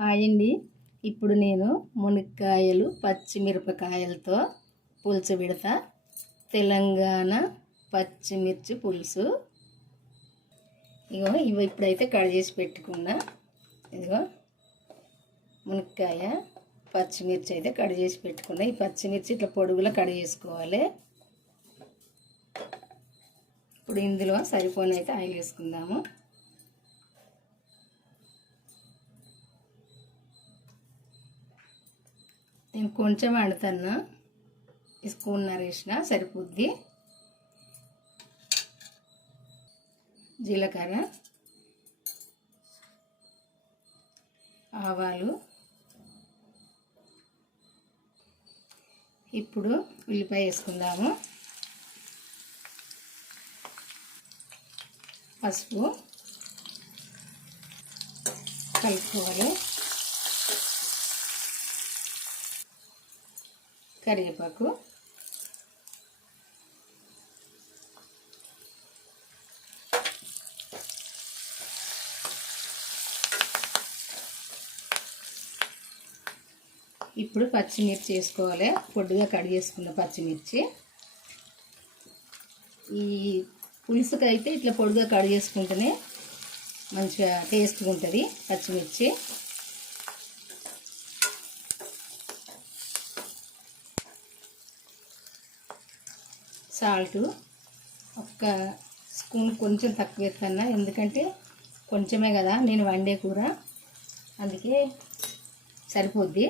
Hi అండి ఇప్పుడు నేను మునక్కాయలు పచ్చిమిరపకాయలతో పులుసు పెడతా. తెలంగాణ పచ్చిమిర్చి పులుసు. ఇగో ఇవి ఇప్పుడైతే కట్ చేసి పెట్టుకున్నా. ఇదిగో మునక్కాయ పచ్చిమిర్చి అయితే కట్ చేసి పెట్టుకున్నా. ఈ పచ్చిమిర్చి ఇట్లా పొడుగులో కట్ చేసుకోవాలి. ఇప్పుడు ఇందులో సరిపోని అయితే ఆయిల్ వేసుకుందాము. కొంచెం వండుతాను స్పూన్నర వేసిన సరిపోద్ది. జీలకర్ర ఆవాలు. ఇప్పుడు ఉల్లిపాయ వేసుకుందాము. పసుపు కలుపుకోవాలి. కరివేపాకు. ఇప్పుడు పచ్చిమిర్చి వేసుకోవాలి. పొడ్డుగా కడిగి చేసుకున్న పచ్చిమిర్చి. ఈ పులుసుకైతే ఇట్లా పొడిగా కడిగి చేసుకుంటేనే మంచిగా టేస్ట్గా ఉంటుంది పచ్చిమిర్చి. సాల్ట్ ఒక్క స్పూన్ కొంచెం తక్కువ వేస్తున్నా ఎందుకంటే కొంచెమే కదా నేను వండే కూర. అందుకే సరిపోద్ది.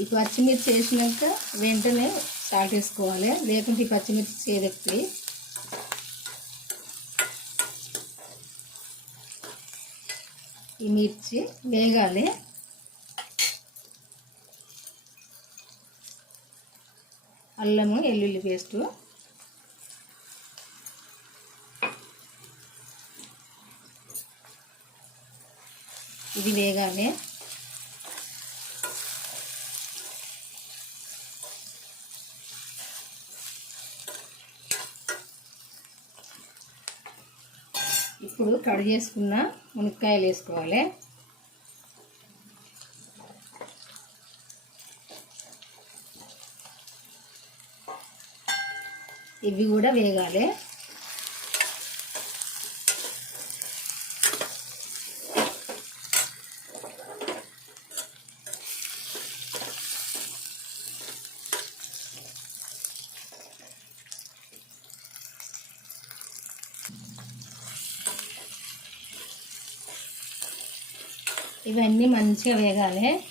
ఈ పచ్చిమిర్చి వేసినాక వెంటనే సాల్ట్ వేసుకోవాలి. లేకుంటే ఈ పచ్చిమిర్చి చేదెక్కి ఈ మిర్చి వేగాలి. అల్లము వెల్లుల్లి పేస్టు. ఇది వేగాలి. ఇప్పుడు కట్ చేసుకున్న మునక్కాయలు వేసుకోవాలి. ఇవి కూడా వేగాలి. ఇవన్నీ మంచిగా వేగాలి.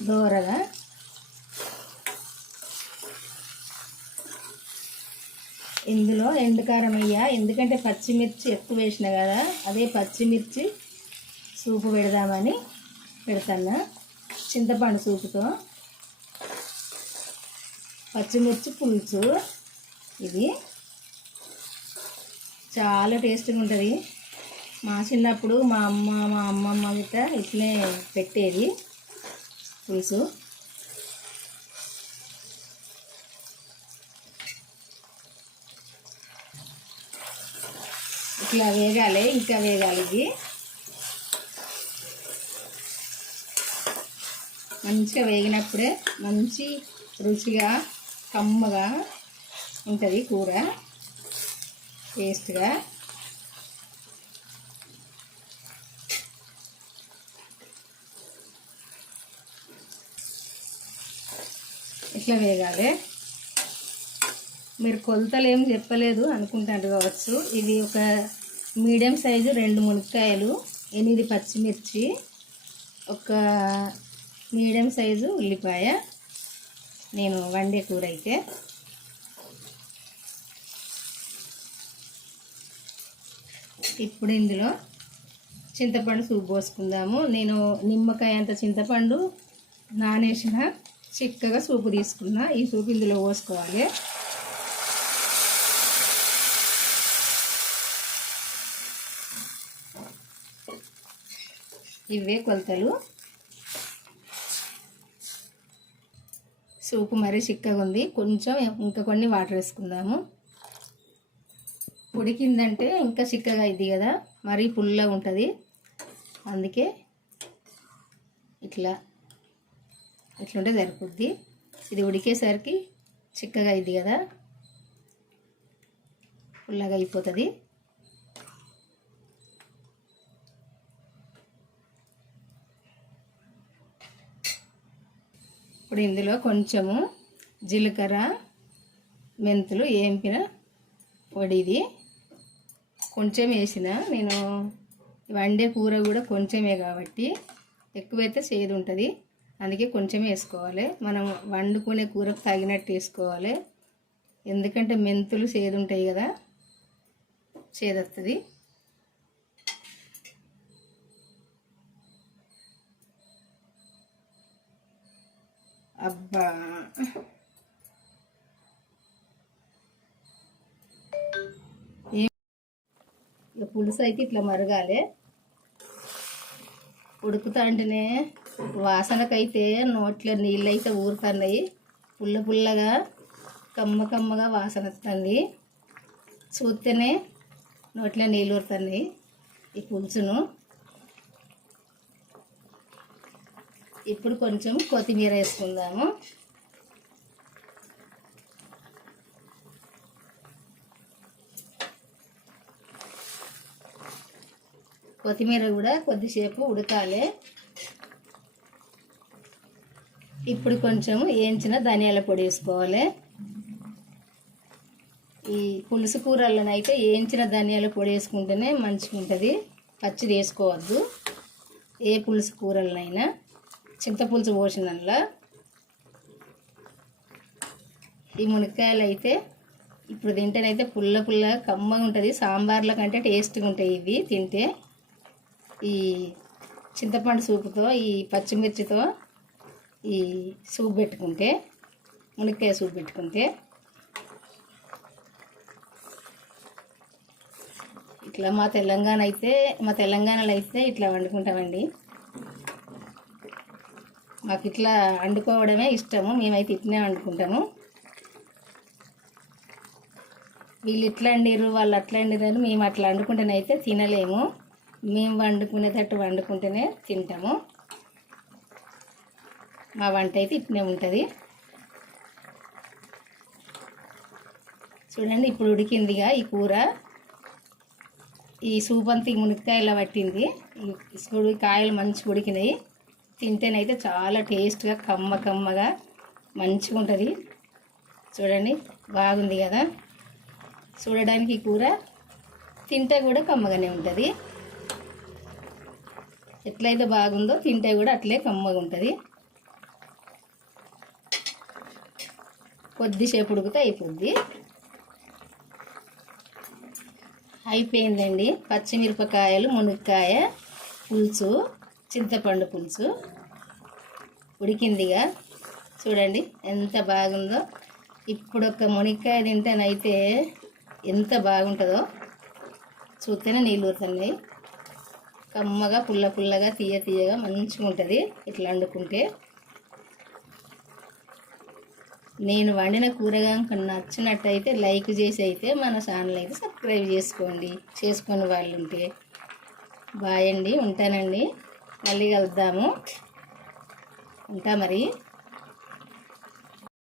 దూరగా. ఇందులో ఎండుకారం అయ్యా ఎందుకంటే పచ్చిమిర్చి ఎక్కువ వేసిన కదా అదే పచ్చిమిర్చి సూపు పెడదామని పెడతాను చింతపండు సూపుతో. పచ్చిమిర్చి పులుసు ఇది. చాలా టేస్ట్గా ఉంటుంది. మా చిన్నప్పుడు మా అమ్మ మా అమ్మమ్మ గిట్ట ఇట్లే పెట్టేది పులుసు. ఇట్లా వేగాలి ఇంకా వేగాలి ఇది. మంచిగా వేగినప్పుడే మంచి రుచిగా కమ్మగా ఉంటుంది కూర టేస్ట్గా ఇట్లా వేగాలి. మీరు కొలతలు ఏం చెప్పలేదు అనుకుంటారు కావచ్చు. ఇది ఒక మీడియం సైజు రెండు మునక్కాయలు ఎనిమిది పచ్చిమిర్చి ఒక మీడియం సైజు ఉల్లిపాయ. నేను వండే కూర అయితే. ఇప్పుడు ఇందులో చింతపండు సూప్ పోసుకుందాము. నేను నిమ్మకాయ అంత చింతపండు నానేసిన చిక్కగా సూపు తీసుకున్నా. ఈ సూపు ఇందులో పోసుకోవాలి. ఇవే కొలతలు. సూపు మరీ చిక్కగా ఉంది. కొంచెం ఇంకా కొన్ని వాటర్ వేసుకుందాము. ఉడికిందంటే ఇంకా చిక్కగా అయింది కదా. మరీ పుల్లగా ఉంటుంది. అందుకే ఇట్లా ఇట్లుంటే సరిపోద్ది. ఇది ఉడికేసరికి చిక్కగా అయింది కదా. పుల్లగా అయిపోతుంది. ఇప్పుడు ఇందులో కొంచెము జీలకర్ర మెంతులు ఏంపిన పొడిది కొంచెం వేసిన. నేను వండే కూర కూడా కొంచెమే కాబట్టి ఎక్కువైతే చేదు ఉంటుంది అందుకే కొంచెం వేసుకోవాలి. మనం వండుకునే కూరకు తగినట్టు వేసుకోవాలి. ఎందుకంటే మెంతులు చేదు ఉంటాయి కదా చేదొస్తుంది అబ్బా! ఇక పులుసు అయితే ఇట్లా మరగాలి. ఉడుకుతా అంటేనే వాసనకైతే నోట్లో నీళ్ళు అయితే ఊరుతున్నాయి. పుల్ల పుల్లగా కమ్మ కమ్మగా వాసన వస్తుంది చూస్తేనే నోట్లో నీళ్ళు ఊరుతున్నాయి ఈ పులుసును. ఇప్పుడు కొంచెం కొత్తిమీర వేసుకుందాము. కొత్తిమీర కూడా కొద్దిసేపు ఉడకాలి. ఇప్పుడు కొంచెం వేయించిన ధనియాల పొడి వేసుకోవాలి. ఈ పులుసు కూరలనైతే వేయించిన ధనియాల పొడి వేసుకుంటేనే మంచిగా ఉంటుంది. పచ్చిది వేసుకోవద్దు. ఏ పులుసు కూరలనైనా. చింతపులుసు పోసినలా ఈ మునక్కాయలు అయితే ఇప్పుడు తింటేనైతే పుల్ల పుల్ల కమ్మగా ఉంటుంది. సాంబార్ల కంటే టేస్ట్గా ఉంటాయి ఇవి తింటే. ఈ చింతపండు సూపుతో ఈ పచ్చిమిర్చితో ఈ సూప్ పెట్టుకుంటే మునక్కాయ సూప్ పెట్టుకుంటే ఇట్లా మా తెలంగాణ అయితే మా తెలంగాణలో అయితే ఇట్లా వండుకుంటామండి. మాకు ఇట్లా వండుకోవడమే ఇష్టము మేమైతే ఇట్లనే వండుకుంటాము. వీళ్ళు ఇట్లా వండిరు వాళ్ళు అట్లా వండిర్రు మేము అట్లా వండుకుంటేనైతే తినలేము. మేము వండుకునేటట్టు వండుకుంటేనే తింటాము. మా వంట అయితే ఇట్నే ఉంటుంది. చూడండి ఇప్పుడు ఉడికిందిగా ఈ కూర. ఈ సూప్ అంతా ఈ మునక్కాయలా పట్టింది. ఈ చూడు కాయలు మంచిగా ఉడికినాయి. తింటేనైతే చాలా టేస్ట్గా కమ్మ కమ్మగా మంచిగా ఉంటుంది. చూడండి బాగుంది కదా? చూడడానికి ఈ కూర తింటే కూడా కమ్మగానే ఉంటుంది. ఎట్లయితే బాగుందో తింటే కూడా అట్లే కమ్మగా ఉంటుంది. కొద్దిసేపు ఉడికితే అయిపోద్ది. అయిపోయిందండి. పచ్చిమిరపకాయలు మునక్కాయ పులుసు చింతపండు పులుసు. ఉడికిందిగా. చూడండి ఎంత బాగుందో. ఇప్పుడు ఒక మునక్కాయ తింటేనైతే ఎంత బాగుంటుందో చూస్తేనే నీళ్ళు ఊరుతున్నాయి కమ్మగా పుల్ల పుల్లగా తీయ తీయగా మంచిగా ఉంటుంది ఇట్లా వండుకుంటే. నేను వండిన కూరగాయ నచ్చినట్టయితే లైక్ చేసి అయితే మన ఛానల్ అయితే సబ్స్క్రైబ్ చేసుకోండి. చేసుకుని వాళ్ళు ఉంటే. బాయ్ అండి ఉంటానండి. మళ్ళీ కలుద్దాము. ఉంటా మరి.